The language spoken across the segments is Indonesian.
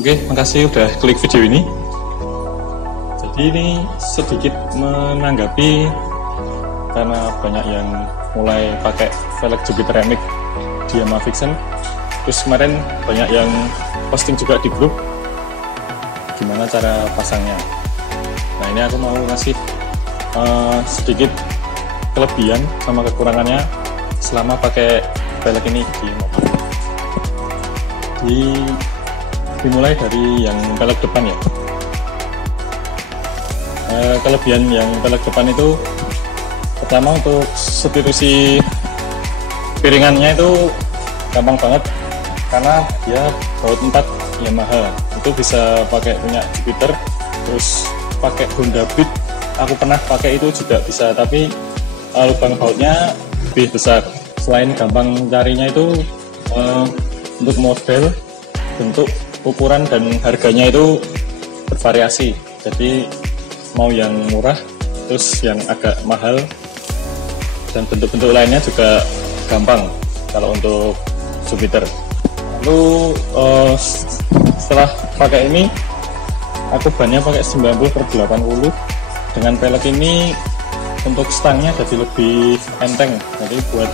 Oke, makasih udah klik video ini. Jadi ini sedikit menanggapi karena banyak yang mulai pakai velg Jupiter Remix di Yamaha Vixion. Terus kemarin banyak yang posting juga di grup gimana cara pasangnya. Nah ini aku mau ngasih sedikit kelebihan sama kekurangannya selama pakai velg ini di motor. Dimulai dari yang velg depan ya. Kelebihan yang velg depan itu pertama untuk substitusi piringannya itu gampang banget karena dia baut 4 Yamaha, itu bisa pakai punya Jupiter, terus pakai Honda Beat aku pernah pakai itu juga bisa, tapi lubang bautnya lebih besar. Selain gampang carinya itu untuk model, bentuk, ukuran dan harganya itu bervariasi, jadi mau yang murah terus yang agak mahal, dan bentuk-bentuk lainnya juga gampang kalau untuk Jupiter. Lalu setelah pakai ini aku bannya pakai 90/80. Dengan velg ini untuk stangnya jadi lebih enteng, jadi buat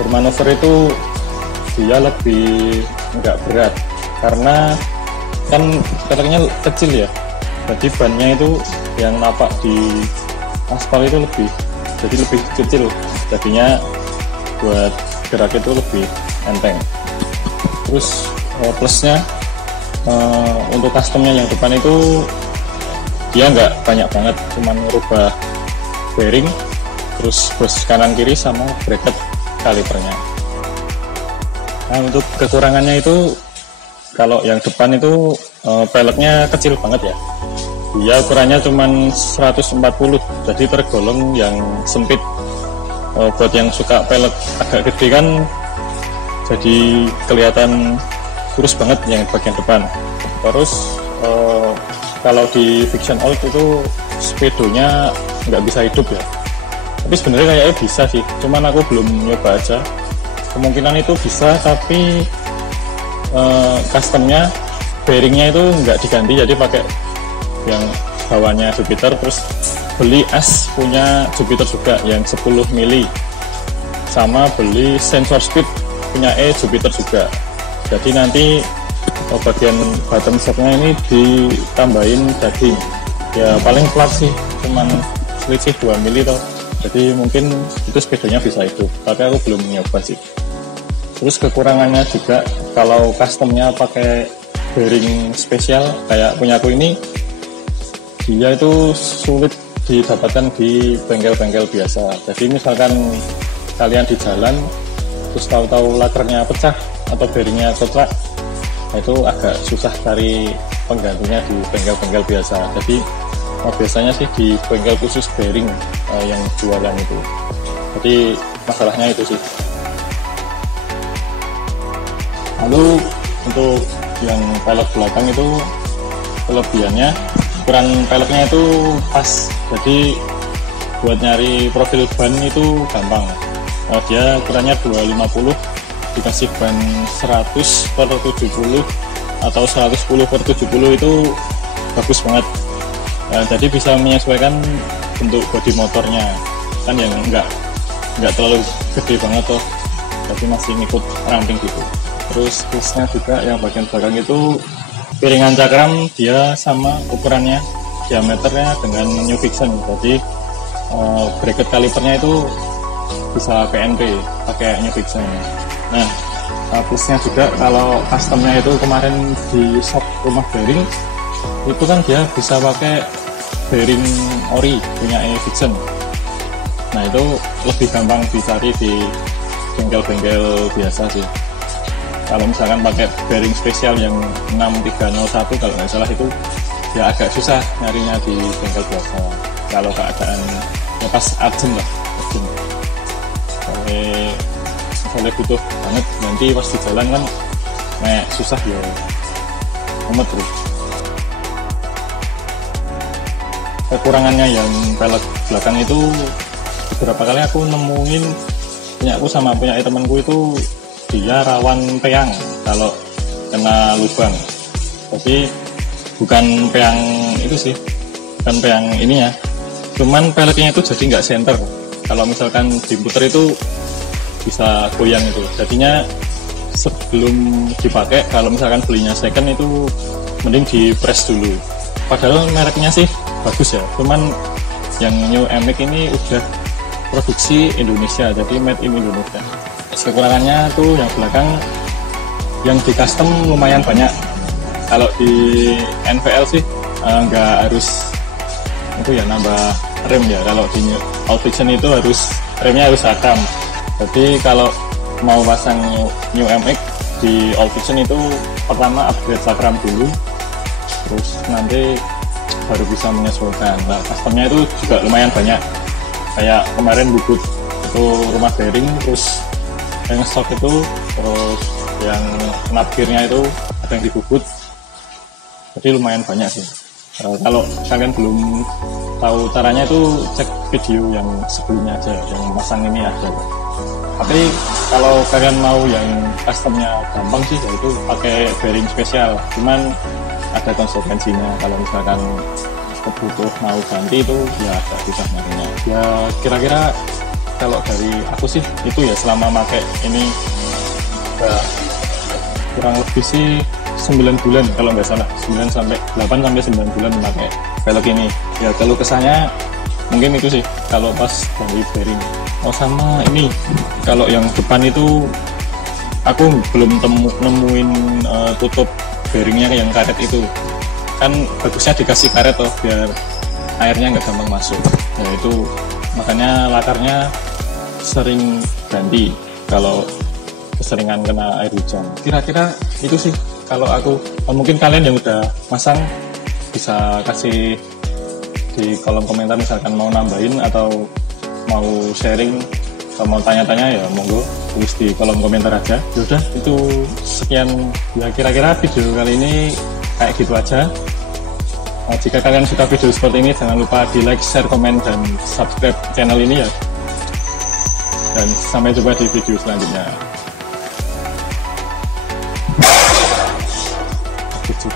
bermanuver itu dia lebih enggak berat karena kan velgnya kecil ya, jadi bannya itu yang napak di aspal itu lebih kecil, jadinya buat gerak itu lebih enteng. Terus plusnya untuk customnya yang depan itu dia nggak banyak banget, cuman merubah bearing, terus bos kanan kiri sama bracket kalipernya. Nah untuk kekurangannya itu kalau yang depan itu velgnya kecil banget ya, dia ukurannya cuman 140, jadi tergolong yang sempit. Buat yang suka velg agak gede kan jadi kelihatan kurus banget yang bagian depan. Terus kalau di Vixion Old itu speedonya nggak bisa hidup ya, tapi sebenarnya kayaknya bisa sih, cuman aku belum nyoba aja. Kemungkinan itu bisa, tapi customnya bearingnya itu nggak diganti, jadi pakai yang bawahnya Jupiter, terus beli as punya Jupiter juga yang 10 mili, sama beli sensor speed punya Jupiter juga. Jadi nanti bagian bottom setnya ini ditambahin daging ya, paling flat sih, cuman selisih 2 mili toh, jadi mungkin itu speedonya bisa hidup, tapi aku belum nyoba sih. Terus kekurangannya juga kalau customnya pakai bearing spesial kayak punya aku ini, dia itu sulit didapatkan di bengkel-bengkel biasa. Jadi misalkan kalian di jalan terus tahu-tahu lakernya pecah atau bearingnya kotak, itu agak susah cari penggantinya di bengkel-bengkel biasa. Jadi biasanya sih di bengkel khusus bearing yang jualan itu. Jadi masalahnya itu sih. Lalu untuk yang velg belakang itu kelebihannya, ukuran velgnya itu pas, jadi buat nyari profil ban itu gampang. Dia ukurannya 250, dikasih ban 100/70 atau 110/70 itu bagus banget. Jadi bisa menyesuaikan bentuk bodi motornya, kan yang enggak terlalu gede banget tuh, tapi masih ngikut ramping gitu. Terus plusnya juga yang bagian belakang itu piringan cakram dia sama ukurannya, diameternya dengan New Vixion, jadi bracket kalipernya itu bisa PNP pakai New Vixion. Nah plusnya juga kalau customnya itu kemarin di shop rumah bearing itu kan dia bisa pakai bearing ori punya Vixion. Nah itu lebih gampang dicari di bengkel-bengkel biasa sih. Kalau misalkan pakai bearing spesial yang 6301 kalau nggak salah, itu ya agak susah nyarinya di bengkel biasa kalau keadaan ya pas urgent lah, misalnya butuh banget, nanti pas di jalan kan susah ya amat bro. Kekurangannya yang velg belakang itu beberapa kali aku nemuin, punya aku sama punya temanku itu dia rawan peyang kalau kena lubang. Jadi bukan peang itu sih, bukan peang ini ya, cuman peleknya itu jadi nggak center. Kalau misalkan diputer itu bisa goyang itu. Jadinya sebelum dipakai, kalau misalkan belinya second itu mending di press dulu. Padahal mereknya sih bagus ya, cuman yang New MX ini udah produksi Indonesia, jadi made in Indonesia. Kekurangannya tuh yang belakang yang di custom lumayan banyak. Kalau di NVL sih nggak harus itu ya nambah rem ya. Kalau di All Fiction itu harus remnya harus sakram. Jadi kalau mau pasang New MX di All Fiction itu pertama upgrade sakram dulu, terus nanti baru bisa menyesuaikan. Nah, customnya itu juga lumayan banyak. Kayak kemarin bubut itu rumah bearing, terus yang stok itu, terus yang knap gearnya itu ada yang dibubut. Jadi lumayan banyak sih. Kalau kalian belum tahu caranya itu cek video yang sebelumnya aja, yang masang ini aja. Tapi kalau kalian mau yang customnya gampang sih, yaitu pakai bearing spesial. Cuman ada konsekuensinya. Kalau misalkan kebutuh mau ganti itu ya agak susah nyarinya. Ya kira-kira kalau dari aku sih itu ya selama pakai ini ya, kurang lebih sih 9 bulan kalau nggak salah, 8 sampai 9 bulan pakai velg ini. Ya kalau kesannya mungkin itu sih kalau pas dari bearing. Oh sama ini, kalau yang depan itu aku belum nemuin tutup bearingnya yang karet itu. Kan bagusnya dikasih karet toh biar airnya nggak gampang masuk. Ya itu makanya lakarnya sering ganti kalau keseringan kena air hujan. Kira-kira itu sih kalau aku. Mungkin kalian yang udah masang bisa kasih di kolom komentar, misalkan mau nambahin atau mau sharing atau mau tanya-tanya ya monggo tulis di kolom komentar aja. Yaudah itu sekian ya, kira-kira video kali ini kayak gitu aja. Nah, jika kalian suka video seperti ini jangan lupa di like, share, komen, dan subscribe channel ini ya. Dan sampai jumpa di video selanjutnya. Gitu.